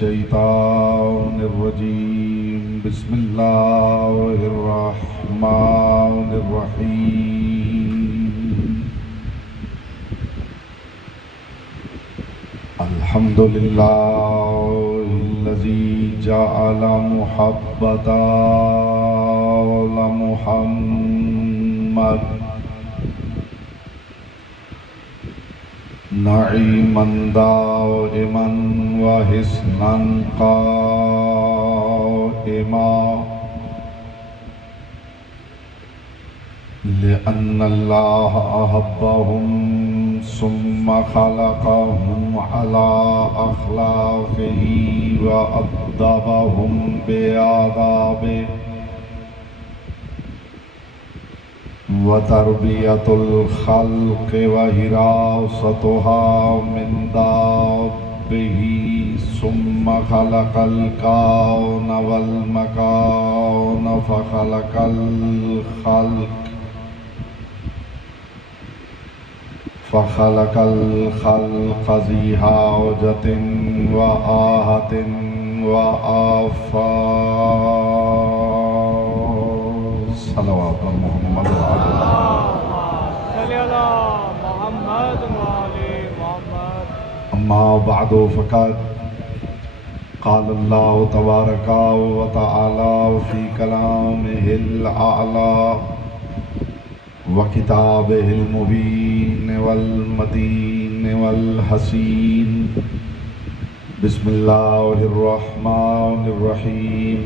الشیطان الرجیم بسم اللہ الرحمن الرحیم الحمد للہ الذی جعل محبت محمد نعیما دائما وحسنا قائما لأن اللہ أحبهم ثم خلقهم على أخلاقه وأدبهم بآدابه وتربیۃ الخلق وحراستها من دابه ثم خلق الكون والمكان فخلق الخلق ذی حاجة وآہة وآفات صلوات محمد اما بعد فقد قال اللہ تبارک و تعالی فی کلامہ الاعلی وکتابہ المبین والمتین والحسین بسم اللہ الرحمن الرحیم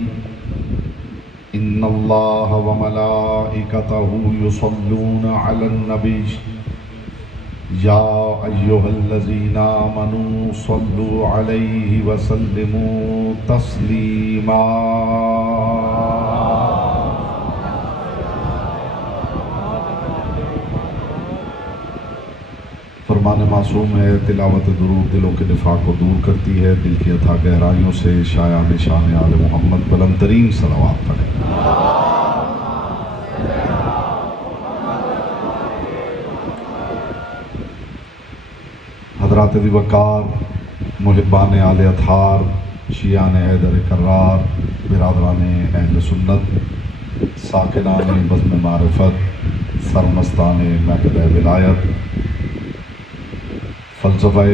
ان اللہ وملائکتہ یصلون علی النبی یا ایہا الذین آمنوا صلوا علیہ وسلموا تسلیما فرمان معصوم ہے تلاوت درود دلوں کے نفاق کو دور کرتی ہے، دل کی اتھا گہرائیوں سے شایان شان آل محمد بلند ترین صلوات پڑھیں۔ حضرات ذی وقار، محبان آل اطہار، شیعان حیدر کرار، برادران اہل سنت، ساکنان بزم معرفت، سرمستان مہکدہ ولایت، فلسفہ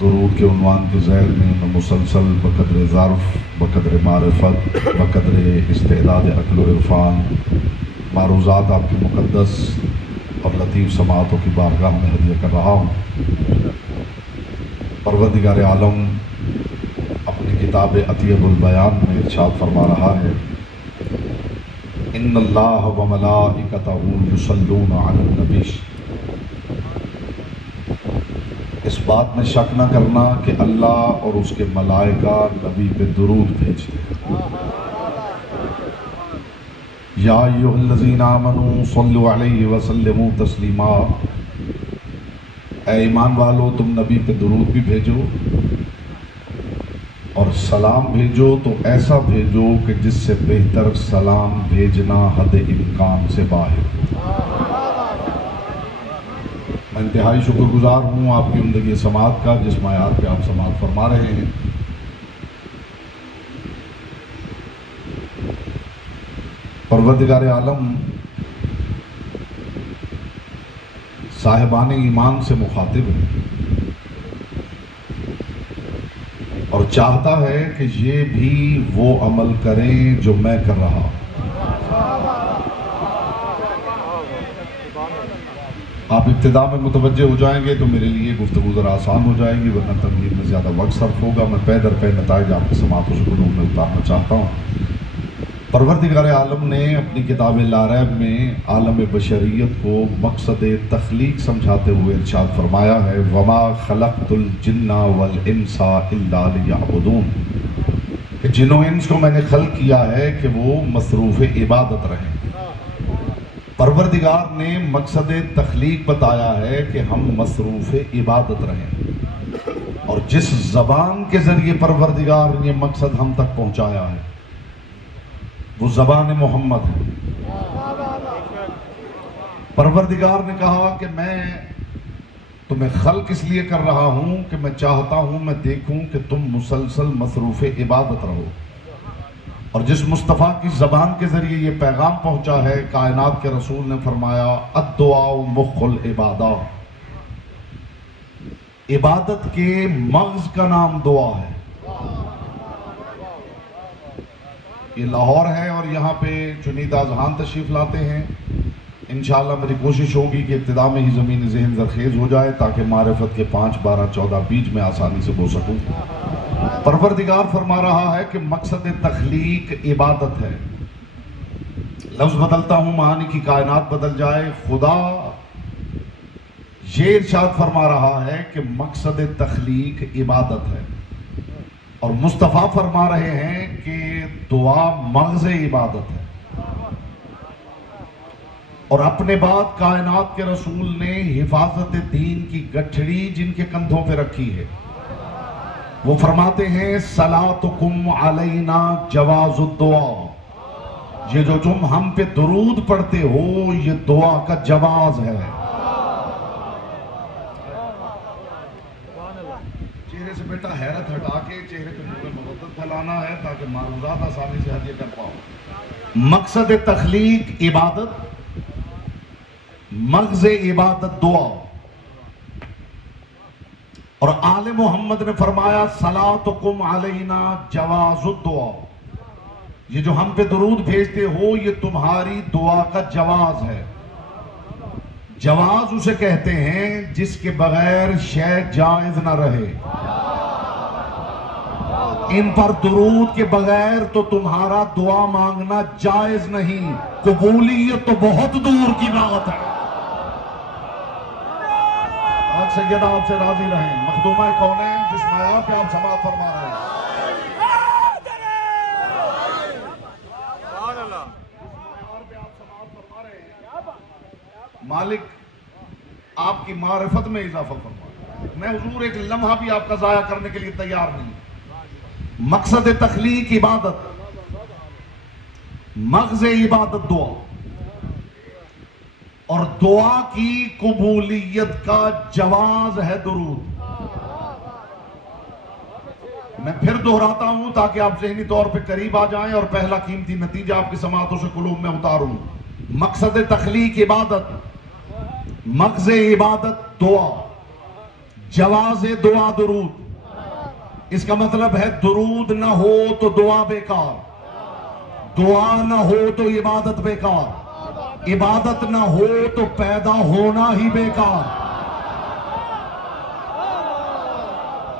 درود کے عنوان کے ذیل میں مسلسل بقدر ظرف، بقدر معرفت، بقدر استعداد عقل و عرفان معروضات آپ کی مقدس اور لطیف سماعتوں کی بارگاہ میں ہدیہ کر رہا ہوں۔ پروردگار عالم اپنی کتاب اطیب البیان میں ارشاد فرما رہا ہے ان اللہ وملائکتہ یصلون علی النبی، اس بات میں شک نہ کرنا کہ اللہ اور اس کے ملائکہ نبی پہ درود بھیجتے ہیں۔ یا ایھا الذین آمنوا صلوا علیہ وسلموا تسلیما، اے ایمان والو تم نبی پہ درود بھی بھیجو اور سلام بھیجو تو ایسا بھیجو کہ جس سے بہتر سلام بھیجنا حد امکان سے باہر۔ میں انتہائی شکر گزار ہوں آپ کی زندگی سماعت کا، جس معیار پہ آپ سماعت فرما رہے ہیں۔ پروردگار عالم صاحبان ایمان سے مخاطب ہے اور چاہتا ہے کہ یہ بھی وہ عمل کریں جو میں کر رہا ہوں۔ آپ ابتدا میں متوجہ ہو جائیں گے تو میرے لیے گفتگو ذرا آسان ہو جائے گی، ورنہ تقریر میں زیادہ وقت صرف ہوگا۔ میں پے در پے نتائج آپ کی سماعتوں سے قلوب میں اتارنا چاہتا ہوں۔ پروردگار عالم نے اپنی کتاب لا ریب میں عالم بشریت کو مقصد تخلیق سمجھاتے ہوئے ارشاد فرمایا ہے وما خلقت الجن والانس الا لیعبدون، کہ جن و انس کو میں نے خلق کیا ہے کہ وہ مصروف عبادت رہیں۔ پروردگار نے مقصد تخلیق بتایا ہے کہ ہم مصروف عبادت رہیں، اور جس زبان کے ذریعے پروردگار نے یہ مقصد ہم تک پہنچایا ہے وہ زبان محمد ہے۔ پروردگار نے کہا کہ میں تو میں خلق اس لیے کر رہا ہوں کہ میں چاہتا ہوں میں دیکھوں کہ تم مسلسل مصروف عبادت رہو. اور جس مصطفیٰ کی زبان کے ذریعے یہ پیغام پہنچا ہے، کائنات کے رسول نے فرمایا الدعاء مخ العبادہ، عبادت کے مغز کا نام دعا ہے. یہ لاہور ہے اور یہاں پہ چنیدہ اذہان تشریف لاتے ہیں. انشاءاللہ میری کوشش ہوگی کہ ابتدا میں ہی زمین ذہن زرخیز ہو جائے تاکہ معرفت کے 5، 12، 14 بیج میں آسانی سے بول سکوں. پروردگار فرما رہا ہے کہ مقصد تخلیق عبادت ہے. لفظ بدلتا ہوں معانی کی کائنات بدل جائے. خدا یہ ارشاد فرما رہا ہے کہ مقصد تخلیق عبادت ہے، اور مصطفیٰ فرما رہے ہیں کہ دعا مغز عبادت ہے. اور اپنے بعد کائنات کے رسول نے حفاظت دین کی گٹھڑی جن کے کندھوں پہ رکھی ہے، وہ فرماتے ہیں صلاتکم علینا جواز الدعا، یہ جو تم ہم پہ درود پڑھتے ہو یہ دعا کا جواز ہے. چہرے سے بیٹا حیرت ہٹا کے چہرے پہ نور محبت پھیلانا ہے تاکہ معروضات آسانی سے ہدیہ کر پاؤ. مقصد تخلیق عبادت، مغز عبادت دعا. اور آل محمد نے فرمایا صلاتکم علینا جواز الدعا، یہ جو ہم پہ درود بھیجتے ہو یہ تمہاری دعا کا جواز ہے. جواز اسے کہتے ہیں جس کے بغیر شے جائز نہ رہے. ان پر درود کے بغیر تو تمہارا دعا مانگنا جائز نہیں. قبولیت تو بہت دور کی بات ہے. آج سیدہ آپ سے راضی رہیں. مخدومہ کونین جس معیار پہ آپ سماعت فرما رہے ہیں، مالک آپ کی معرفت میں اضافہ فرما. میں حضور ایک لمحہ بھی آپ کا ضائع کرنے کے لیے تیار نہیں. مقصد تخلیق عبادت، مغز عبادت دعا، اور دعا کی قبولیت کا جواز ہے درود. میں پھر دہراتا ہوں تاکہ آپ ذہنی طور پہ قریب آ جائیں اور پہلا قیمتی نتیجہ آپ کی سماعتوں سے قلوب میں اتاروں. مقصد تخلیق عبادت، مغز عبادت دعا، جواز دعا درود. اس کا مطلب ہے درود نہ ہو تو دعا بیکار، دعا نہ ہو تو عبادت بیکار، عبادت نہ ہو تو پیدا ہونا ہی بیکار.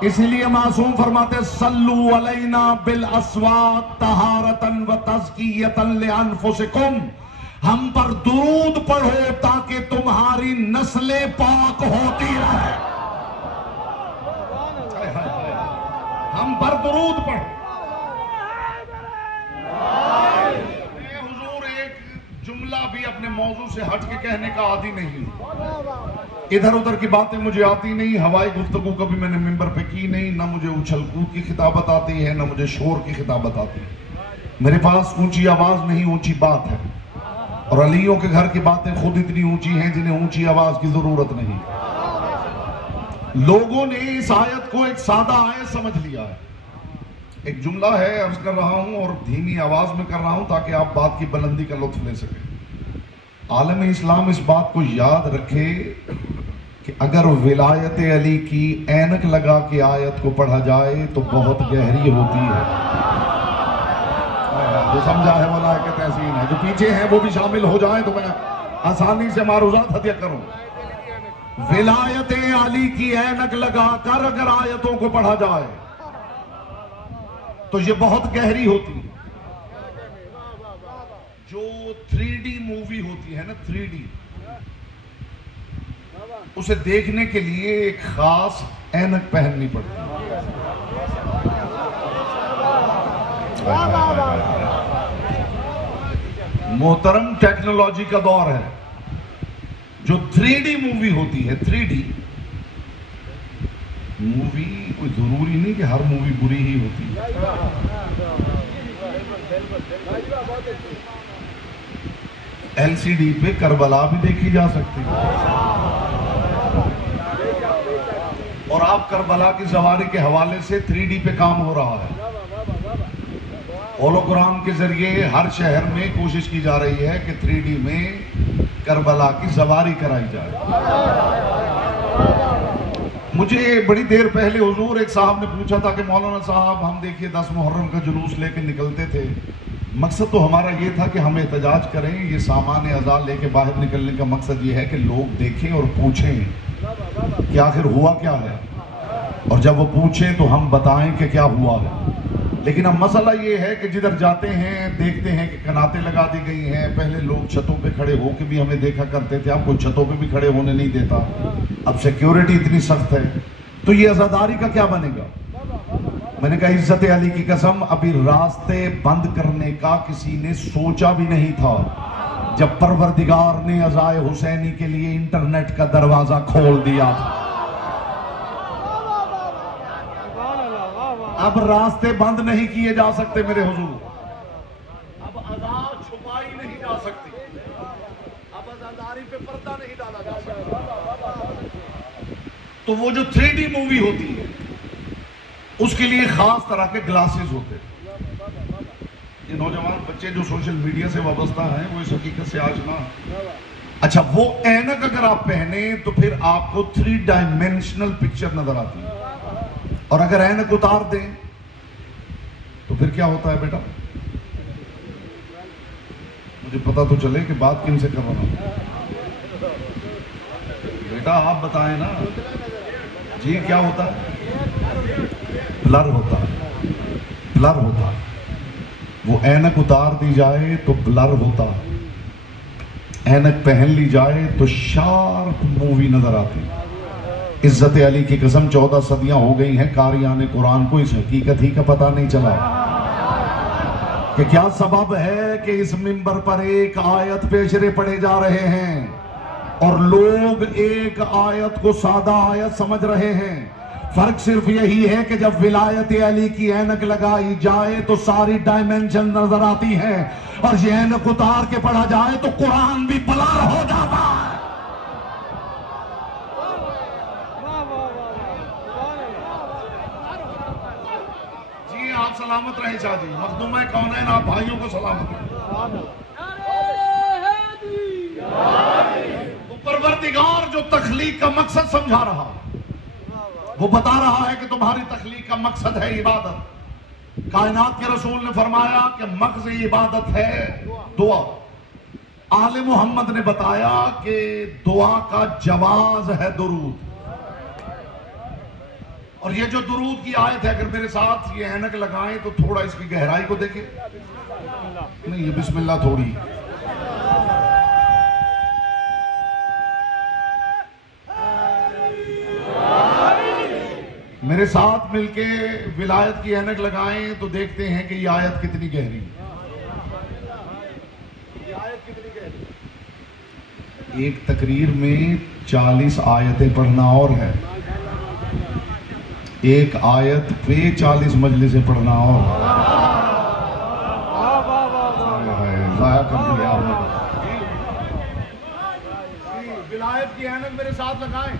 اسی لیے معصوم فرماتے صلو علینا بالاسوات طہارتا و تزکیتا لانفسکم، ہم پر درود پڑھو تاکہ تمہاری نسلیں پاک ہوتی رہے. ہم پر درود پڑھو. میں حضور ایک جملہ بھی اپنے موضوع سے ہٹ کے کہنے کا عادی نہیں ہوں. ادھر ادھر کی باتیں مجھے آتی نہیں. ہوائی گفتگو کبھی میں نے ممبر پہ کی نہیں. نہ مجھے اچھل کود کی خطابت آتی ہے، نہ مجھے شور کی خطابت آتی ہے. میرے پاس اونچی آواز نہیں، اونچی بات ہے. اور علیوں کے گھر کی باتیں خود اتنی اونچی ہیں جنہیں اونچی آواز کی ضرورت نہیں. لوگوں نے اس آیت کو ایک سادہ آیت سمجھ لیا ہے. ایک جملہ ہے، عرض کر رہا ہوں اور دھیمی آواز میں کر رہا ہوں تاکہ آپ بات کی بلندی کا لطف لے سکیں. عالم اسلام اس بات کو یاد رکھے کہ اگر ولایت علی کی اینک لگا کے آیت کو پڑھا جائے تو بہت گہری ہوتی ہے. جو سمجھا ہے وہ لائق تحسین ہے. جو پیچھے ہیں وہ بھی شامل ہو جائیں تو میں آسانی سے معروضات ہدیہ کروں. ولایت علی کی اینک لگا کر اگر آیتوں کو پڑھا جائے تو یہ بہت گہری ہوتی ہے. جو 3D مووی ہوتی ہے نا، 3D، اسے دیکھنے کے لیے ایک خاص اینک پہننی پڑتی ہے. محترم ٹیکنالوجی کا دور ہے. جو 3D مووی ہوتی ہے، 3D مووی، کوئی ضروری نہیں کہ ہر مووی بری ہی ہوتی ہے. LCD پہ کربلا بھی دیکھی جا سکتی ہے. جناب کربلا کی سواری کے حوالے سے 3D پہ کام ہو رہا ہے. ہولوگرام کے ذریعے ہر شہر میں کوشش کی جا رہی ہے کہ 3D میں کربلا کی سواری کرائی جائے. مجھے بڑی دیر پہلے حضور ایک صاحب نے پوچھا تھا کہ مولانا صاحب ہم دیکھیے 10 محرم کا جلوس لے کے نکلتے تھے، مقصد تو ہمارا یہ تھا کہ ہم احتجاج کریں، یہ سامان اعزاز لے کے باہر نکلنے کا مقصد یہ ہے کہ لوگ دیکھیں اور پوچھیں کہ آخر ہوا کیا ہے، اور جب وہ پوچھیں تو ہم بتائیں کہ کیا ہوا ہے. لیکن اب مسئلہ یہ ہے کہ جدھر جاتے ہیں دیکھتے ہیں کہ کناتیں لگا دی گئی ہیں. پہلے لوگ چھتوں پہ کھڑے ہو کے بھی ہمیں دیکھا کرتے تھے، اب کوئی چھتوں پہ بھی کھڑے ہونے نہیں دیتا. اب سیکیورٹی اتنی سخت ہے تو یہ عزاداری کا کیا بنے گا؟ میں نے کہا عزت علی کی قسم ابھی راستے بند کرنے کا کسی نے سوچا بھی نہیں تھا جب پروردگار نے عزائے حسینی کے لیے انٹرنیٹ کا دروازہ کھول دیا تھا. اب راستے بند نہیں کیے جا سکتے میرے حضور، اب عزا چھپائی نہیں جا سکتی، اب عزاداری پہ پردہ نہیں ڈالا جا سکتا. تو وہ جو 3D مووی ہوتی ہے اس کے لیے خاص طرح کے گلاسز ہوتے ہیں. یہ نوجوان بچے جو سوشل میڈیا سے وابستہ ہیں وہ اس حقیقت سے آشنا. اچھا وہ اینک اگر آپ پہنیں تو پھر آپ کو 3 ڈائمینشنل پکچر نظر آتی ہے، اور اگر اینک اتار دیں تو پھر کیا ہوتا ہے بیٹا؟ مجھے پتا تو چلے کہ بات کن سے کر رہا ہوں. بیٹا آپ بتائیں نا جی کیا ہوتا ہے؟ بلر ہوتا ہے، بلر ہوتا ہے. وہ اینک اتار دی جائے تو بلر ہوتا ہے، اینک پہن لی جائے تو شارپ مووی نظر آتی. عزت علی کی قسم 14 صدیاں ہو گئی ہیں قاریان قرآن کو اس حقیقت ہی کا پتہ نہیں چلا کہ کیا سبب ہے کہ اس منبر پر ایک آیت پیشرے پڑے جا رہے ہیں اور لوگ ایک آیت کو سادہ آیت سمجھ رہے ہیں. فرق صرف یہی ہے کہ جب ولایت علی کی اینک لگائی جائے تو ساری ڈائمینشن نظر آتی ہیں، اور یہ اینک اتار کے پڑھا جائے تو قرآن بھی بلر ہو جاتا ہے. جی آپ سلامت رہیں شاہ جی، مخدومہ کونین آپ بھائیوں کو سلامت رہیں. وہ پروردگار جو تخلیق کا مقصد سمجھا رہا، وہ بتا رہا ہے کہ تمہاری تخلیق کا مقصد ہے عبادت. کائنات کے رسول نے فرمایا کہ مغز عبادت ہے دعا. آل محمد نے بتایا کہ دعا کا جواز ہے درود. اور یہ جو درود کی آیت ہے، اگر میرے ساتھ یہ اینک لگائیں تو تھوڑا اس کی گہرائی کو دیکھیں. نہیں یہ بسم اللہ تھوڑی، میرے ساتھ مل کے ولایت کی اینک لگائیں تو دیکھتے ہیں کہ یہ آیت کتنی گہری ہے. یہ آیت کتنی گہری ہے. ایک تقریر میں 40 آیتیں پڑھنا اور ہے، ایک آیت پہ 40 مجلسیں پڑھنا اور ضائع کر دیا آپ نے. ولایت کی اینک میرے ساتھ لگائیں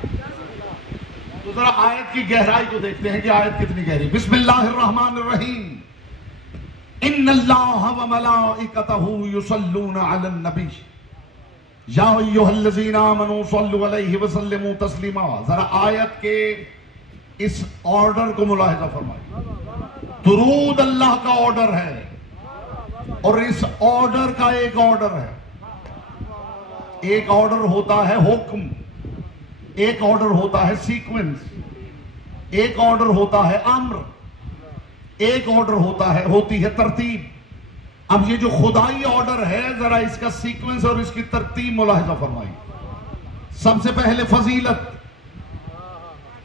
تو ذرا آیت کی گہرائی کو دیکھتے ہیں کہ آیت کتنی گہری. بسم اللہ الرحمن الرحیم. ان اللہ وملائکتہ یصلون علی النبی یا ایھا الذین آمنوا صلوا علیہ وسلموا تسلیما. ذرا آیت کے اس آرڈر کو ملاحظہ فرمائیں. درود اللہ کا آرڈر ہے اور اس آرڈر کا ایک آرڈر ہے. ایک آرڈر ہوتا ہے حکم، ایک آرڈر ہوتا ہے سیکوینس، ایک آرڈر ہوتا ہے امر، ایک آرڈر ہوتی ہے ترتیب. اب یہ جو خدائی آرڈر ہے ذرا اس کا سیکوینس اور اس کی ترتیب ملاحظہ فرمائیں. سب سے پہلے فضیلت،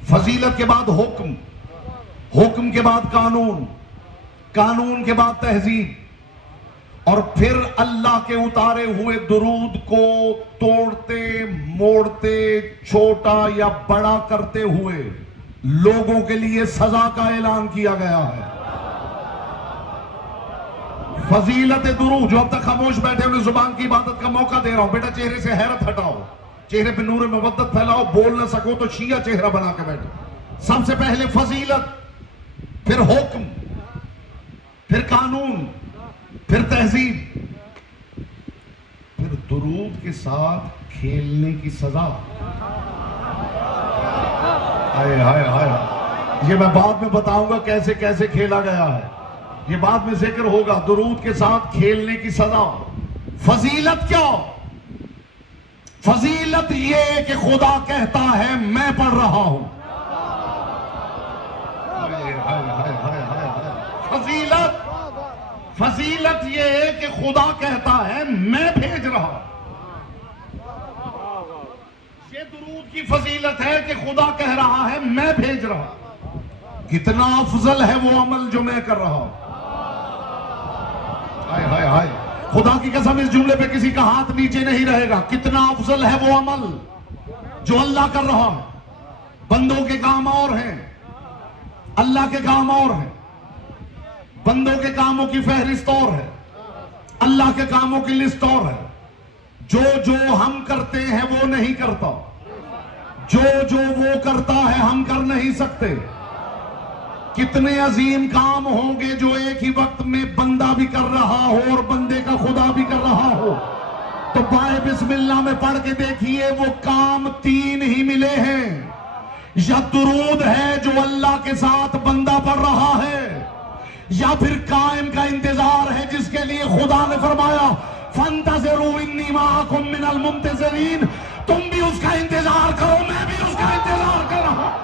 فضیلت کے بعد حکم، حکم کے بعد قانون، قانون کے بعد تہذیب، اور پھر اللہ کے اتارے ہوئے درود کو توڑتے موڑتے چھوٹا یا بڑا کرتے ہوئے لوگوں کے لیے سزا کا اعلان کیا گیا ہے. فضیلت درود. جو اب تک خاموش بیٹھے انہیں زبان کی عبادت کا موقع دے رہا ہوں. بیٹا چہرے سے حیرت ہٹاؤ، چہرے پہ نور مودت پھیلاؤ. بول نہ سکو تو شیعہ چہرہ بنا کے بیٹھو. سب سے پہلے فضیلت، پھر حکم، پھر قانون، پھر تہذیب، پھر درود کے ساتھ کھیلنے کی سزا۔ ہائے ہائے ہائے، یہ میں بعد میں بتاؤں گا کیسے کیسے کھیلا گیا ہے، یہ بعد میں ذکر ہوگا۔ درود کے ساتھ کھیلنے کی سزا۔ فضیلت کیا؟ فضیلت یہ کہ خدا کہتا ہے میں پڑھ رہا ہوں۔ فضیلت یہ ہے کہ خدا کہتا ہے میں بھیج رہا ہوں۔ یہ درود کی فضیلت ہے کہ خدا کہہ رہا ہے میں بھیج رہا ہوں۔ کتنا افضل ہے وہ عمل جو میں کر رہا ہوں۔ ہائے ہائے ہائے، خدا کی قسم اس جملے پہ کسی کا ہاتھ نیچے نہیں رہے گا۔ کتنا افضل ہے وہ عمل جو اللہ کر رہا ہے۔ بندوں کے کام اور ہیں، اللہ کے کام اور ہیں۔ بندوں کے کاموں کی فہرست اور ہے، اللہ کے کاموں کی لسٹ اور ہے۔ جو جو ہم کرتے ہیں وہ نہیں کرتا، جو جو وہ کرتا ہے ہم کر نہیں سکتے۔ کتنے عظیم کام ہوں گے جو ایک ہی وقت میں بندہ بھی کر رہا ہو اور بندے کا خدا بھی کر رہا ہو۔ تو بائے بسم اللہ میں پڑھ کے دیکھیے، وہ کام تین ہی ملے ہیں۔ یا درود ہے جو اللہ کے ساتھ بندہ پڑھ رہا ہے، یا پھر قائم کا انتظار ہے جس کے لیے خدا نے فرمایا فَانْتَظِرُوا إِنِّي مَعَكُمْ مِنَ الْمُنْتَظِرِينَ۔ تم بھی اس کا انتظار کرو، میں بھی اس کا انتظار کر رہا ہوں۔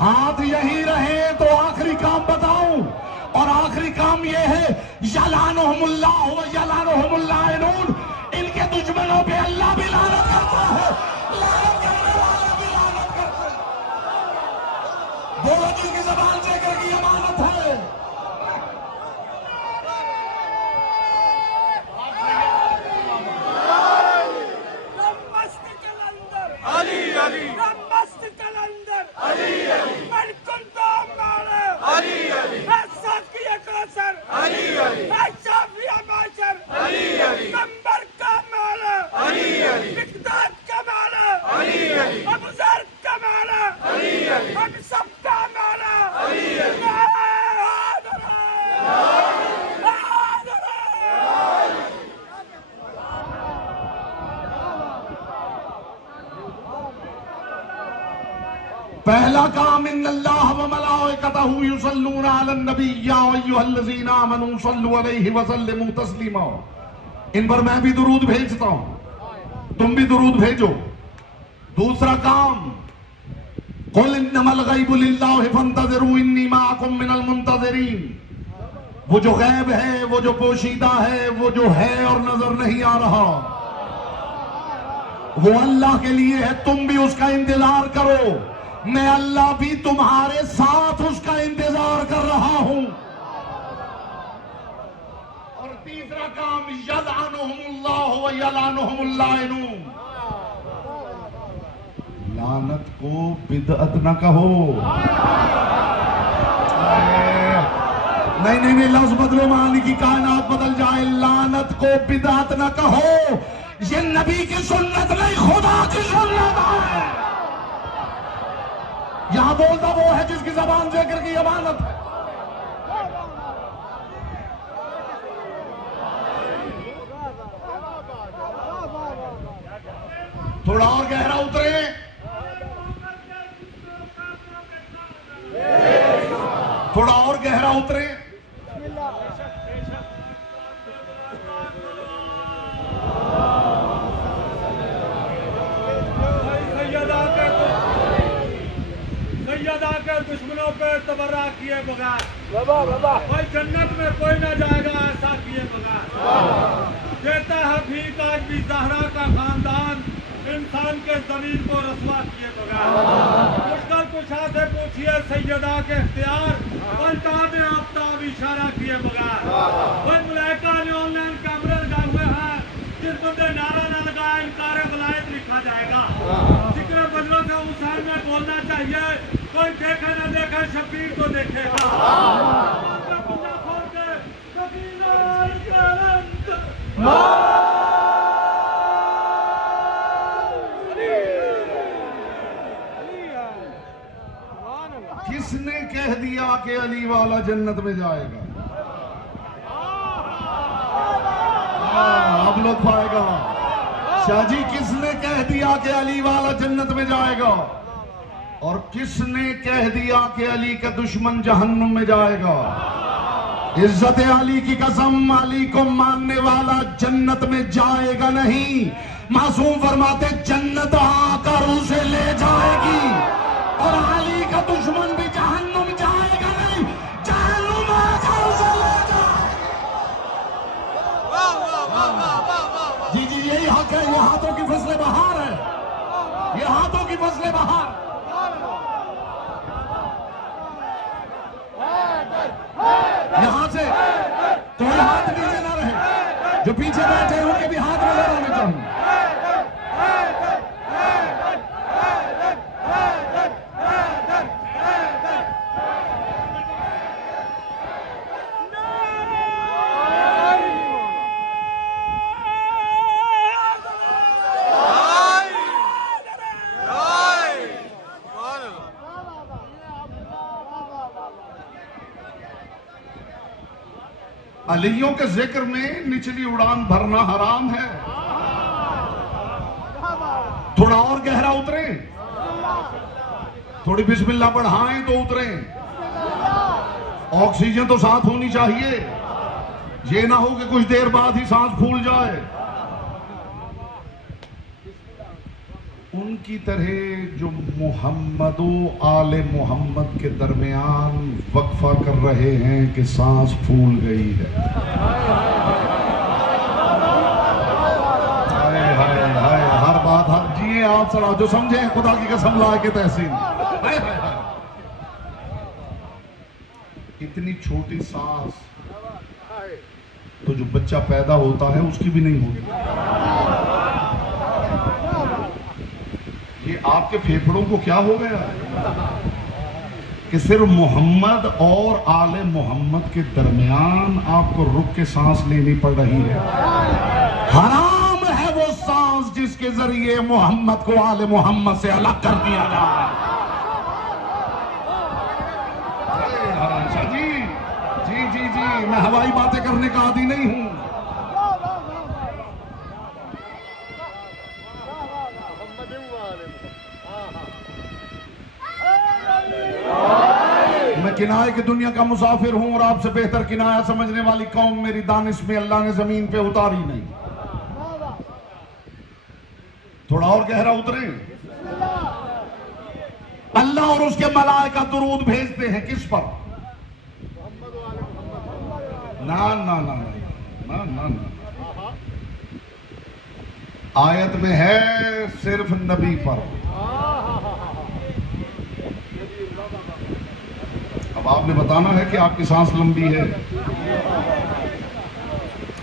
ہاتھ یہی رہے تو آخری کام بتاؤں، اور آخری کام یہ ہے یلعنہم اللہ و یلعنہم اللاعنون۔ ان کے دشمنوں پہ اللہ بھی لعنت کرتا ہے، لعنت کرنے والا بھی لعنت کرتا ہے۔ بولو جن کی زبان ذکر کی امانت ہے۔ پہلا کام ان اللہ و ملائکتہ یصلون علی النبی یا ایھا الذین آمنوا صلوا علیہ وسلموا تسلیما۔ ان پر میں بھی درود بھیجتا ہوں، تم بھی درود بھیجو۔ دوسرا کام قل انما الغیب للہ فانتظروا انی معکم من المنتظرین۔ وہ جو غیب ہے، وہ جو پوشیدہ ہے، وہ جو ہے اور نظر نہیں آ رہا، وہ اللہ کے لیے ہے، تم بھی اس کا انتظار کرو۔ میں اللہ بھی تمہارے ساتھ اس کا انتظار کر رہا ہوں۔ اور تیسرا کام یلعنہم اللہ و یلعنہم اللاعنون۔ لعنت کو بدعت نہ کہو، نہیں نہیں نہیں، لفظ بدلو، معنی کی کائنات بدل جائے۔ لعنت کو بدعت نہ کہو، یہ نبی کی سنت نہیں، خدا کی سنت ہے۔ یہاں بولتا وہ ہے جس کی زبان ذکر کی امانت ہے۔ تھوڑا اور گہرا اترے، تھوڑا اور گہرا اترے۔ سیدہ کے دشمنوں پہ تبرہ کیے بغیر بھائی جنت میں کوئی نہ جائے گا ایسا کیے بغیر۔ دیتا ہے بھیک آج بھی زہرا کا خاندان انسان کے زمین کو رسوا کیے بغیر۔ مشکل کشا سے پوچھئے سیدہ کے اختیار پلٹا میں آفتاب اشارہ کیے بغیر۔ بھائی ملائکہ نے آن لائن کیمرے لگائے ہوئے ہیں، جس بندے نعرہ نہ لگائے انکار ولایت لکھا جائے گا۔ ذکر بدلوں سے حسین میں بولنا چاہیے، کوئی دیکھے نہ دیکھے شبیر تو دیکھے گا۔ کہہ دیا کہ علی والا جنت میں جائے گا؟ اب لطف آئے گا۔ شاہ جی کس نے کہہ دیا کہ علی والا جنت میں جائے گا؟ اور کس نے کہہ دیا کہ علی کا دشمن جہنم میں جائے گا؟ عزت علی کی قسم، علی کو ماننے والا جنت میں جائے گا نہیں۔ معصوم فرماتے جنت آ کر اسے لے جائے گی، اور علی کا دشمن بھی جہنم جائے گا نہیں، جہنم آ کر اسے لے جائے گا۔ جی جی یہی حق ہے، یہ ہاتھوں کی فصل بہار ہے، یہ ہاتھوں کی فصل بہار۔ یہاں سے کوئی ہاتھ نیچے نہ رہے، جو پیچھے بیٹھے ان کے بھی ہاتھ نظر آنے چاہیے۔ علیوں کے ذکر میں نچلی اڑان بھرنا حرام ہے۔ تھوڑا اور گہرا اتریں، تھوڑی بسم اللہ بڑھائیں تو اتریں۔ آکسیجن تو ساتھ ہونی چاہیے، یہ نہ ہو کہ کچھ دیر بعد ہی سانس پھول جائے۔ ان کی طرح جو محمد و آل محمد کے درمیان وقفہ کر رہے ہیں کہ سانس پھول گئی ہے۔ ہر بات ہر جیے آپ سڑا جو سمجھیں خدا کی قسم لائے کے تحسین۔ اتنی چھوٹی سانس تو جو بچہ پیدا ہوتا ہے اس کی بھی نہیں ہوتی۔ یہ آپ کے پھیپھڑوں کو کیا ہو گیا کہ صرف محمد اور آل محمد کے درمیان آپ کو رک کے سانس لینی پڑ رہی ہے۔ حرام ہے وہ سانس جس کے ذریعے محمد کو آل محمد سے الگ کر دیا جائے۔ جی جی جی میں ہوائی باتیں کرنے کا عادی نہیں ہوں۔ میں کنائے کی دنیا کا مسافر ہوں، اور آپ سے بہتر کنایہ سمجھنے والی قوم میری دانش میں اللہ نے زمین پہ اتاری نہیں۔ تھوڑا اور گہرا اتریں۔ اللہ اور اس کے ملائکہ درود بھیجتے ہیں کس پر؟ نا آیت میں ہے صرف نبی پر۔ اب آپ نے بتانا ہے کہ آپ کی سانس لمبی ہے،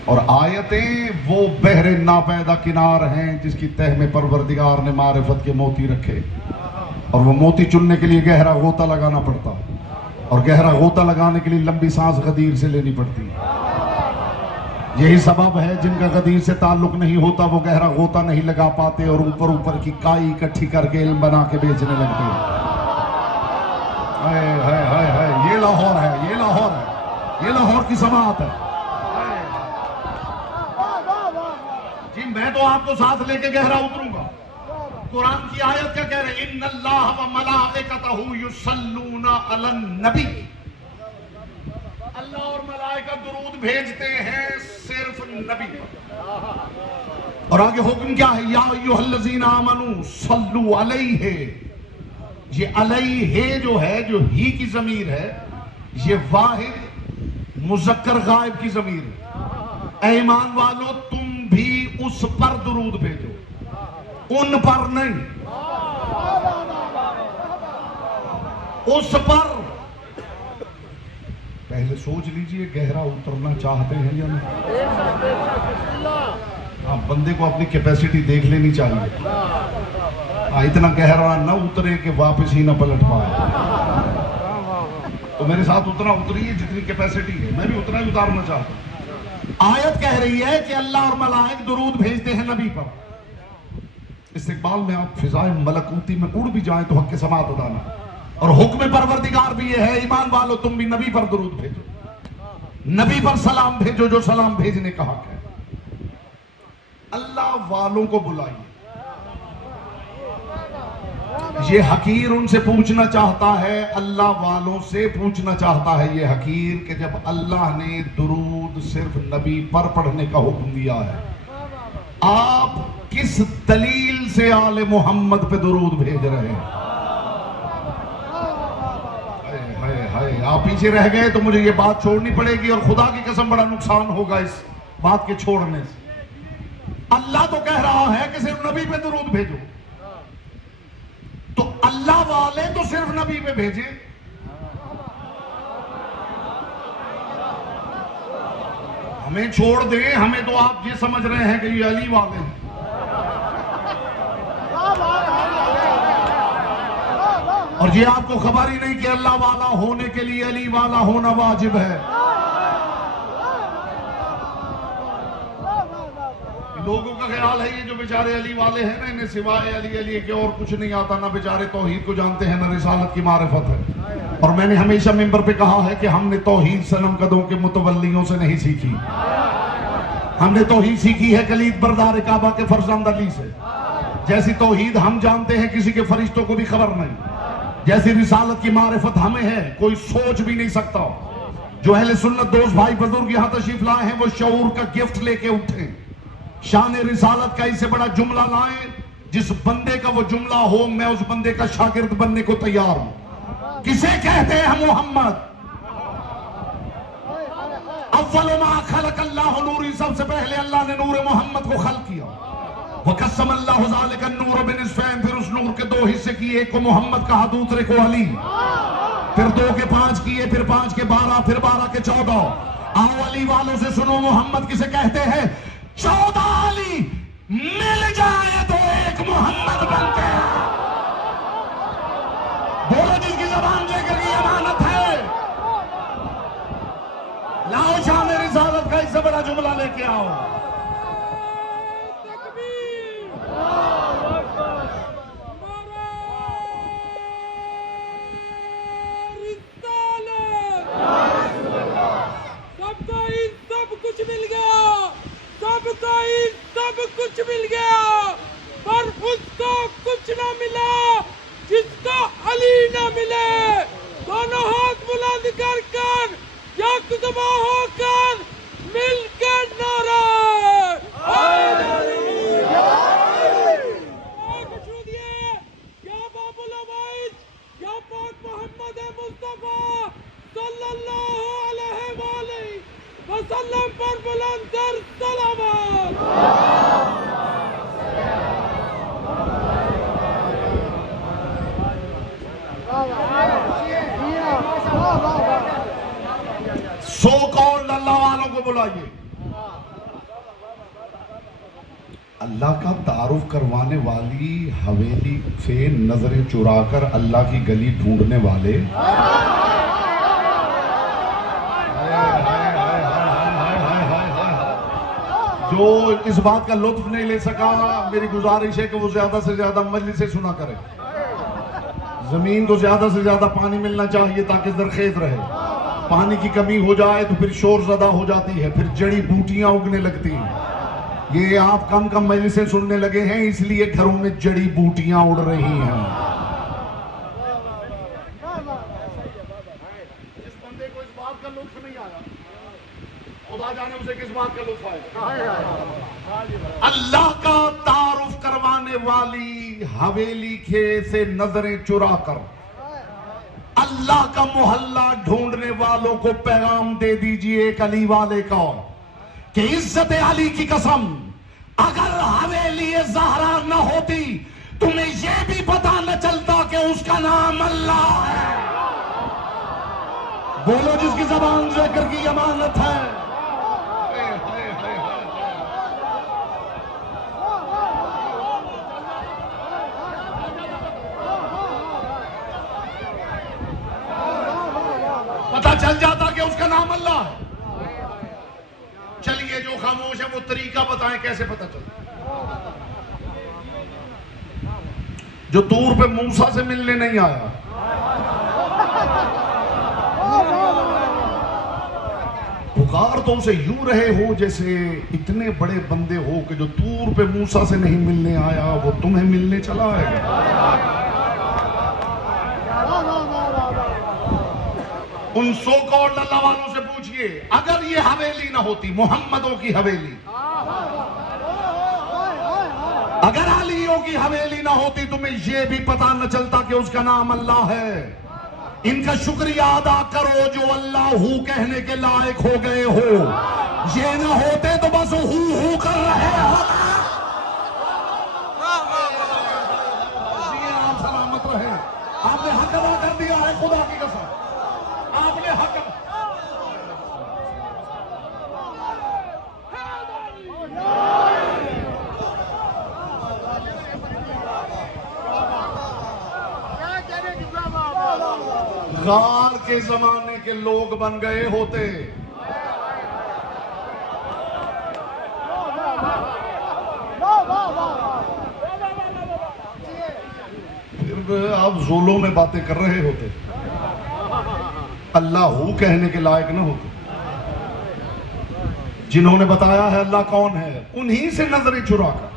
اور آیتیں وہ بحر ناپیدا کنار ہیں جس کی تہ میں پروردگار نے معرفت کے موتی رکھے، اور وہ موتی چننے کے لیے گہرا غوطہ لگانا پڑتا، اور گہرا غوطہ لگانے کے لیے لمبی سانس غدیر سے لینی پڑتی۔ یہی سبب ہے جن کا غدیر سے تعلق نہیں ہوتا وہ گہرا غوطہ نہیں لگا پاتے، اور اوپر کی کائی اکٹھی کر کے علم بنا کے بیچنے لگتے۔ یہ لاہور ہے، یہ لاہور ہے، یہ لاہور کی سماعت ہے۔ جی میں تو آپ کو ساتھ لے کے گہرا اتروں گا۔ قرآن کی آیت کیا کہہ رہے ہیں؟ ان اللہ و ملائکتہ یصلون علی النبی۔ اللہ اور ملائکہ درود بھیجتے ہیں صرف نبی پر۔ اور آگے حکم کیا ہے؟ یا ایھا الذین آمنوا صلوا علیہ۔ یہ علیہ جو ہے، جو ہی کی ضمیر ہے، یہ واحد مذکر غائب کی ضمیر ہے۔ اے ایمان والو تم بھی اس پر درود بھیجو، ان پر نہیں، اس پر۔ پہلے سوچ لیجئے گہرا اترنا چاہتے ہیں یا نہیں؟ ہاں بندے کو اپنی کیپیسٹی دیکھ لینی چاہیے، اتنا گہرا نہ اترے کہ واپس ہی نہ پلٹ پائے۔ تو میرے ساتھ اتنا اتریے جتنی کیپیسٹی ہے، میں بھی اتنا ہی اتارنا چاہتا ہوں۔ آیت کہہ رہی ہے کہ اللہ اور ملائک درود بھیجتے ہیں نبی پر۔ استقبال میں آپ فضائے ملکوتی میں اڑ بھی جائیں تو حق کے سماعت ادا نہ۔ اور حکم پروردگار بھی یہ ہے ایمان والو تم بھی نبی پر درود بھیجو، نبی پر سلام بھیجو جو سلام بھیجنے کا حق ہے۔ اللہ والوں کو بلائیے۔ یہ حقیر ان سے پوچھنا چاہتا ہے، اللہ والوں سے پوچھنا چاہتا ہے یہ حقیر کہ جب اللہ نے درود صرف نبی پر پڑھنے کا حکم دیا ہے، آپ کس دلیل سے آل محمد پہ درود بھیج رہے ہیں؟ آپ پیچھے رہ گئے تو مجھے یہ بات چھوڑنی پڑے گی، اور خدا کی قسم بڑا نقصان ہوگا اس بات کے چھوڑنے سے۔ اللہ تو کہہ رہا ہے کہ صرف نبی پہ درود بھیجو، تو اللہ والے تو صرف نبی پہ بھیجیں۔ ہمیں چھوڑ دیں، ہمیں تو آپ یہ سمجھ رہے ہیں کہ یہ علی والے ہیں۔ اور یہ آپ کو خبر ہی نہیں کہ اللہ والا ہونے کے لیے علی والا ہونا واجب ہے۔ لوگوں کا خیال ہے یہ جو بیچارے علی والے ہیں نا، انہیں سوائے علی علی کے اور کچھ نہیں آتا، نہ بیچارے توحید کو جانتے ہیں، نہ رسالت کی معرفت ہے۔ اور میں نے ہمیشہ منبر پہ کہا ہے کہ ہم نے توحید صنم قدوں کے متولیوں سے نہیں سیکھی، ہم نے توحید سیکھی ہے کلید بردار کعبہ کے فرزند علی سے۔ جیسی توحید ہم جانتے ہیں کسی کے فرشتوں کو بھی خبر نہیں، جیسی رسالت کی معرفت ہمیں ہے کوئی سوچ بھی نہیں سکتا۔ جو اہل سنت دوست بھائی بزرگ یہاں تشریف لائے ہیں وہ شعور کا گفٹ لے کے اٹھیں، شان رسالت کا اس سے بڑا جملہ لائیں، جس بندے کا وہ جملہ ہو میں اس بندے کا شاگرد بننے کو تیار ہوں۔ کسے کہتے ہیں محمد؟ اول ما خلق اللہ نوری، سب سے پہلے اللہ نے نور محمد کو خلق کیا۔ وَقَسَّمَ اللَّهُ ذَلِكَ النُّورَ بِنِصْفَيْنِ، پھر اس نور کے 2 حصے کیے، ایک کو محمد کہا دوسرے کو علی، پھر 2 کے 5 کیے، پھر 5 کے 12، پھر 12 کے 14۔ آؤ علی والوں سے سنو محمد کسے کہتے ہیں؟ 14 علی مل جائے تو ایک محمد بنتے ہیں۔ بولو جس کی زبان ذکر کی امانت ہے، لاؤ شان رسالت کا اس سے بڑا جملہ لے کے آؤ۔ سب کچھ مل گیا، پر اس کو کچھ نہ ملا جس کو علی نہ ملے۔ دونوں ہاتھ بلند کر کر یک زباں ہو کر مل کے نعرہ مشہودیے یا باب العوائد یا پاک محمد مصطفیٰ صلی اللہ علیہ وآلہ وسلم پر بلند در صلوات۔ سو کال اللہ والوں کو بلائیے۔ اللہ کا تعارف کروانے والی حویلی سے نظریں چرا کر اللہ کی گلی ڈھونڈنے والے، جو اس بات کا لطف نہیں لے سکا، میری گزارش ہے کہ وہ زیادہ سے زیادہ مجلس سے سنا کرے۔ زمین کو زیادہ سے زیادہ پانی ملنا چاہیے تاکہ زرخیز رہے۔ پانی کی کمی ہو جائے تو پھر شور زدہ ہو جاتی ہے، پھر جڑی بوٹیاں اگنے لگتی ہیں۔ یہ آپ کم کم مجلسیں سننے لگے ہیں، اس لیے گھروں میں جڑی بوٹیاں اڑ رہی ہیں۔ اس بندے کو اس بات کا لطف نہیں آیا، خدا جانے اسے کس بات کا لطف آئے۔ اللہ کا تعارف کروانے والی حویلی سے نظریں چرا کر اللہ کا محلہ ڈھونڈنے والوں کو پیغام دے دیجئے ایک علی والے کا کہ عزت علی کی قسم اگر حویلی زہرا نہ ہوتی تمہیں یہ بھی پتا نہ چلتا کہ اس کا نام اللہ ہے۔ بولو جس کی زبان ذکر کی امانت ہے۔ پتہ چل جاتا کہ اس کا نام اللہ ہے۔ چلیے جو خاموش ہے وہ طریقہ بتائیں کیسے پتہ چلتا۔ جو طور پہ موسیٰ سے ملنے نہیں آیا، غار تم سے یوں رہے ہو جیسے اتنے بڑے بندے ہو کہ جو طور پہ موسیٰ سے نہیں ملنے آیا وہ تمہیں ملنے چلا آئے گا. ان سو کالڈ اللہ والوں سے پوچھئے اگر یہ حویلی نہ ہوتی محمدوں کی حویلی, اگر علیوں کی حویلی نہ ہوتی تمہیں یہ بھی پتا نہ چلتا کہ اس کا نام اللہ ہے. ان کا شکریہ ادا کرو جو اللہ ہو کہنے کے لائق ہو گئے ہو. یہ نہ ہوتے تو بس ہو کر رہے ہوتے. آپ سلامت رہے. آپ نے حق ادا کر دیا ہے خدا کی قسم. آپ نے حق غار کے زمانے کے لوگ بن گئے ہوتے. پھر آپ زولوں میں باتیں کر رہے ہوتے, اللہ ہو کہنے کے لائق نہ ہوتے. جنہوں نے بتایا ہے اللہ کون ہے انہی سے نظریں چرا کر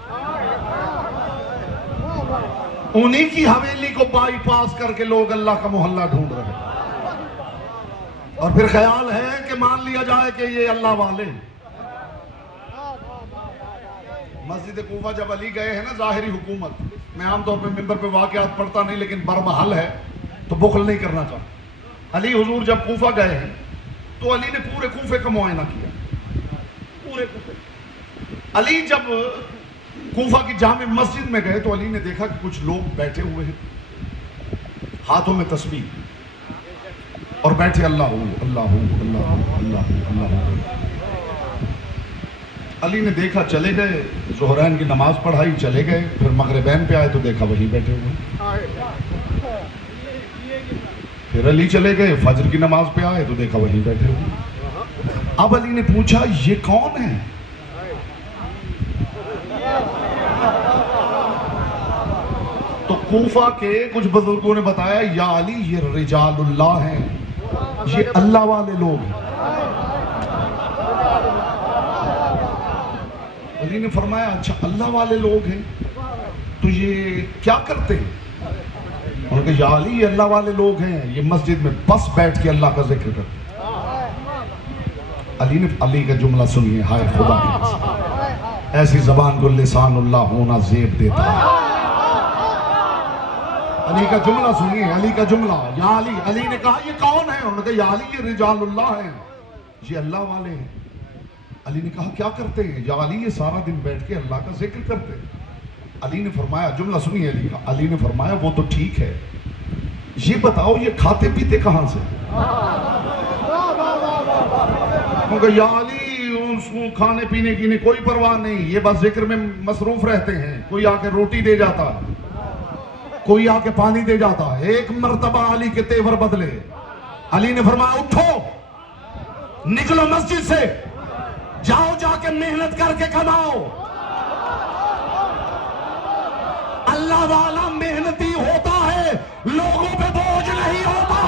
انہی کی حویلی کو بائی پاس کر کے لوگ اللہ کا محلہ ڈھونڈ رہے ہیں. اور پھر خیال ہے کہ مان لیا جائے کہ یہ اللہ والے. مسجد کوفہ جب علی گئے ہیں نا ظاہری حکومت, میں عام طور پہ منبر پہ واقعات پڑھتا نہیں لیکن برمحل ہے تو بخل نہیں کرنا چاہتا. علی حضور جب کوفہ گئے ہیں تو علی نے پورے کوفے کا معائنہ کیا. پورے کوفے. علی جب کوفہ کی جامع مسجد میں گئے تو علی نے دیکھا کہ کچھ لوگ بیٹھے ہوئے ہیں ہاتھوں میں تسبیح اور بیٹھے اللہ ہو اللہ ہو اللہ ہو اللہ ہو اللہ ہو. علی نے دیکھا چلے گئے, ظہرین کی نماز پڑھائی چلے گئے, پھر مغربین پہ آئے تو دیکھا وہی بیٹھے ہوئے. پھر علی چلے گئے, فجر کی نماز پہ آئے تو دیکھا وہی بیٹھے ہوئے. اب علی نے پوچھا یہ کون ہے؟ تو کوفہ کے کچھ بزرگوں نے بتایا یا علی یہ رجال اللہ ہیں, یہ اللہ والے لوگ ہیں. علی نے فرمایا اچھا اللہ والے لوگ ہیں تو یہ کیا کرتے ہیں؟ انہوں نے کہا یا علی یہ اللہ والے لوگ ہیں, یہ مسجد میں بس بیٹھ کے اللہ کا ذکر کرتے ہیں. علی نے علی کا جملہ سنیے, ہائے خدا کی قسم ایسی زبان کو لسان اللہ ہونا زیب دیتا ہے. علی کا جملہ سنیے, علی کا جملہ یا علی. علی نے کہا یہ کون ہے؟ انہوں نے کہا یا علی یہ رجال اللہ ہیں, یہ اللہ والے ہیں. علی نے کہا کیا کرتے ہیں؟ یا علی یہ سارا دن بیٹھ کے اللہ کا ذکر کرتے ہیں. علی نے فرمایا, جملہ سنیے علی کا, علی نے فرمایا وہ تو ٹھیک ہے, یہ بتاؤ یہ کھاتے پیتے کہاں سے؟ انہوں نے کہا یا علی اس کو کھانے پینے کی نہیں کوئی پرواہ نہیں, یہ بس ذکر میں مصروف رہتے ہیں. کوئی آ کے روٹی دے جاتا ہے, کوئی آ کے پانی دے جاتا ہے. ایک مرتبہ علی کے تیور بدلے. علی نے فرمایا اٹھو نکلو مسجد سے, جاؤ جا کے محنت کر کے کماؤ. اللہ والا محنتی ہوتا ہے, لوگوں پہ بوجھ نہیں ہوتا.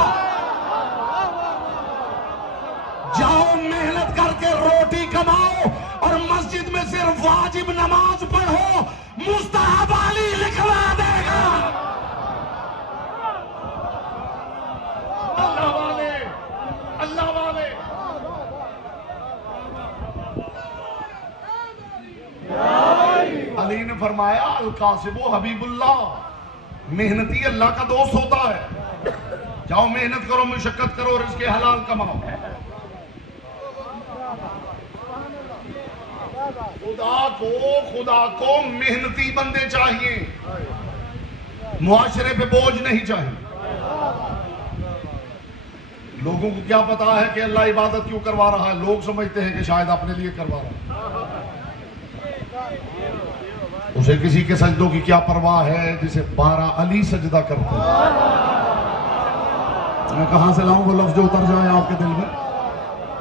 جاؤ محنت کر کے روٹی کماؤ اور مسجد میں صرف واجب نماز پڑھو, مستحب علی لکھوا دے گا. اللہ والے, اللہ والے. علی نے فرمایا القاسب حبیب اللہ, محنتی اللہ کا دوست ہوتا ہے. جاؤ محنت کرو, مشقت کرو, رزق کے حلال کماؤ. خدا کو محنتی بندے چاہیے, معاشرے پہ بوجھ نہیں چاہیے. لوگوں کو کیا پتا ہے کہ اللہ عبادت کیوں کروا رہا ہے؟ لوگ سمجھتے ہیں کہ شاید اپنے لیے کروا رہا ہے. اسے کسی کے سجدوں کی کیا پرواہ ہے جسے 12 علی سجدہ کرتے ہیں. میں کہاں سے لاؤں وہ لفظ جو اتر جائے آپ کے دل میں؟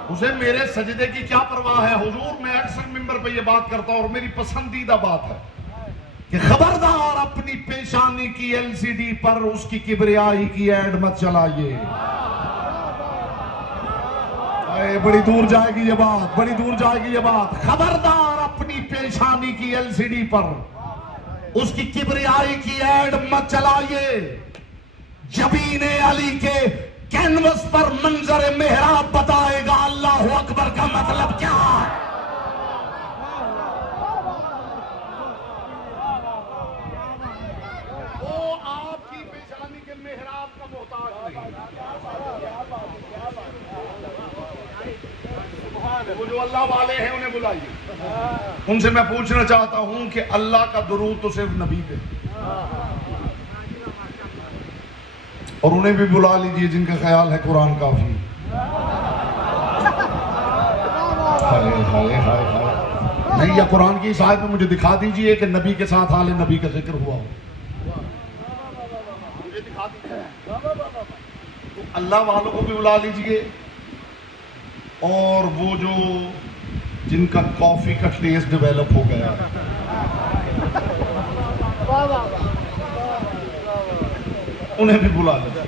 اسے میرے سجدے کی کیا پرواہ ہے؟ حضور میں اکثر منبر پہ یہ بات کرتا ہوں اور میری پسندیدہ بات ہے کہ خبردار اپنی پیشانی کی LCD پر اس کی کبریائی کی ایڈ مت چلائیے. ہائے بڑی دور جائے گی یہ بات، بڑی دور جائے گی یہ بات. خبردار اپنی پیشانی کی LCD پر اس کی کبریائی کی ایڈ مت چلائیے. جبین علی کے کینوس پر منظر محراب بتائے گا اللہ اکبر کا مطلب کیا ہے. وہ آپ کی پیشانی کے محراب کا محتاج نہیں. وہ جو اللہ والے ہیں انہیں بلائیے. ان سے میں پوچھنا چاہتا ہوں کہ اللہ کا درود تو صرف نبی پہ، اور انہیں بھی بلا لیجئے جن کا خیال ہے قرآن کافی. ہائے ہائے ہائے ہائے. نہیں، یا قرآن کی اس آیت میں مجھے دکھا دیجئے کہ نبی کے ساتھ آل نبی کا ذکر ہوا ہو. مجھے دکھا دیجئے. تو اللہ والوں کو بھی بلا لیجئے، اور وہ جو جن کا کافی کا ٹیسٹ ڈیولپ ہو گیا انہیں بھی بلا لیں.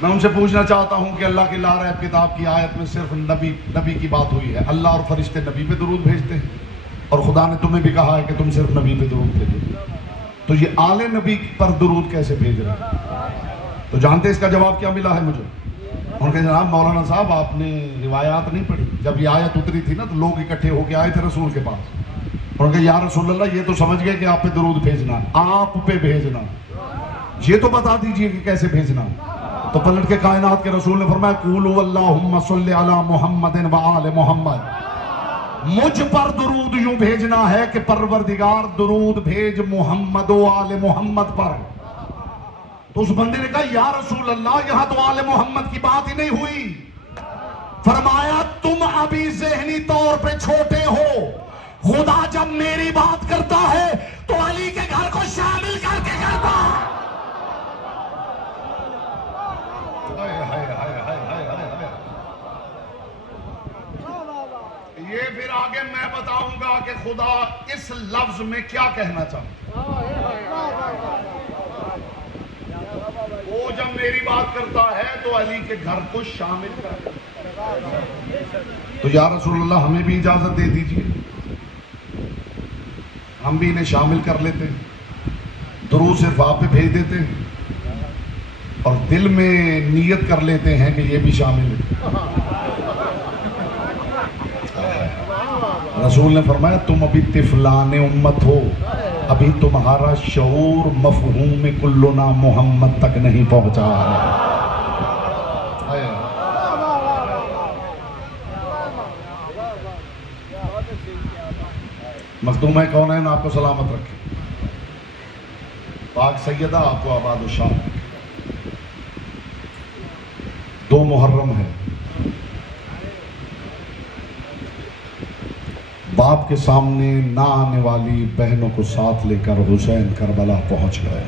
میں ان سے پوچھنا چاہتا ہوں کہ اللہ کی لارب کتاب کی آیت میں صرف نبی کی بات ہوئی ہے. اللہ اور فرشتے نبی پہ درود بھیجتے ہیں، اور خدا نے تمہیں بھی کہا ہے کہ تم صرف نبی پہ درود بھیجو. تو یہ آل نبی پر درود کیسے بھیج رہے ہیں؟ تو جانتے اس کا جواب کیا ملا ہے مجھے؟ ان کے جناب مولانا صاحب آپ نے روایات نہیں پڑھی. جب یہ آیت اتری تھی نا تو لوگ اکٹھے ہو کے آئے تھے رسول کے پاس. ان کے یا رسول اللہ یہ تو سمجھ گئے کہ آپ پہ درود بھیجنا، آپ پہ بھیجنا، یہ تو بتا دیجئے کہ کیسے بھیجنا. تو پلٹ کے کائنات کے رسول نے فرمایا قولوا اللہم صلی علی محمد و آل محمد. مجھ پر درود یوں بھیجنا ہے کہ پروردگار درود بھیج محمد و آل محمد پر. تو اس بندے نے کہا یا رسول اللہ یہاں تو آل محمد کی بات ہی نہیں ہوئی. فرمایا تم ابھی ذہنی طور پہ چھوٹے ہو، خدا جب میری بات کرتا ہے تو علی کے گھر کو شامل کر کے کرتا. یہ پھر آگے میں بتاؤں گا کہ خدا اس لفظ میں کیا کہنا چاہتا. وہ جب میری بات کرتا ہے تو علی کے گھر کو شامل کر. تو یا رسول اللہ ہمیں بھی اجازت دے دیجئے، ہم بھی انہیں شامل کر لیتے، درود صرف آپ پہ بھیج دیتے اور دل میں نیت کر لیتے ہیں کہ یہ بھی شامل ہے. رسول نے فرمایا تم ابھی طفلان امت ہو، ابھی تمہارا شعور مفہوم کلنا محمد تک نہیں پہنچا ہے. مخدومہ کونین آپ کو سلامت رکھے، پاک سیدہ آپ کو آباد و شاد رکھے. 2 محرم ہے، باپ کے سامنے نہ آنے والی بہنوں کو ساتھ لے کر حسین کربلا پہنچ گئے.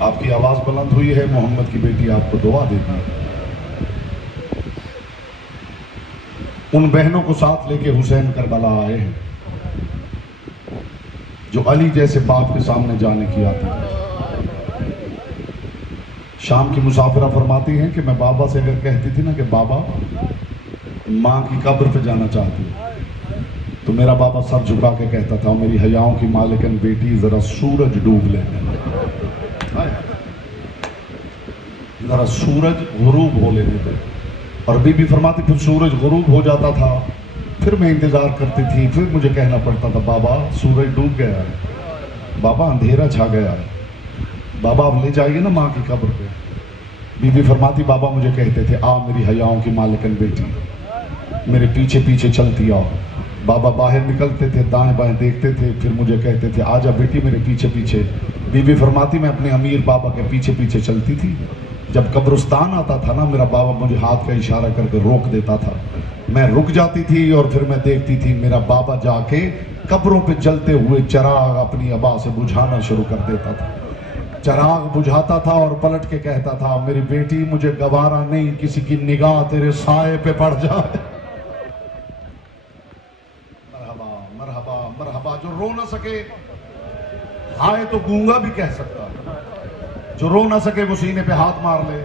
آپ کی آواز بلند ہوئی ہے، محمد کی بیٹی آپ کو دعا دیتی ہے. ان بہنوں کو ساتھ لے کے حسین کربلا آئے ہیں جو علی جیسے باپ کے سامنے جانے کی عادت ہے. شام کی مسافرہ فرماتی ہیں کہ میں بابا سے اگر کہتی تھی نا کہ بابا ماں کی قبر پہ جانا چاہتی ہوں، تو میرا بابا سر جھکا کے کہتا تھا میری حیاؤں کی مالکن بیٹی ذرا سورج ڈوب لینے، ذرا سورج غروب ہو لینے دے. اور بی بی فرماتی پھر سورج غروب ہو جاتا تھا، پھر میں انتظار کرتی تھی، پھر مجھے کہنا پڑتا تھا بابا سورج ڈوب گیا ہے، بابا اندھیرا چھا گیا ہے، بابا آپ لے جائیے نا ماں کی قبر پہ. بی بی فرماتی بابا مجھے کہتے تھے آ میری حیاؤں کی مالکن بیٹی، میرے پیچھے پیچھے چلتی آؤ. بابا باہر نکلتے تھے، دائیں بائیں دیکھتے تھے، پھر مجھے کہتے تھے آجا بیٹی میرے پیچھے پیچھے. بی بی فرماتی میں اپنے امیر بابا کے پیچھے پیچھے چلتی تھی. جب قبرستان آتا تھا نا میرا بابا مجھے ہاتھ کا اشارہ کر کے روک دیتا تھا، میں رک جاتی تھی اور پھر میں دیکھتی تھی میرا بابا جا کے قبروں پہ جلتے ہوئے چراغ اپنی ابا سے بجھانا شروع کر دیتا تھا. چراغ بجھاتا تھا اور پلٹ کے کہتا تھا میری بیٹی مجھے گوارا نہیں کسی کی نگاہ تیرے سائے پہ پڑ جائے. مرحبا مرحبا مرحبا. جو رو نہ سکے ہائے تو گونگا بھی کہہ سکتا، جو رو نہ سکے وہ سینے پہ ہاتھ مار لے.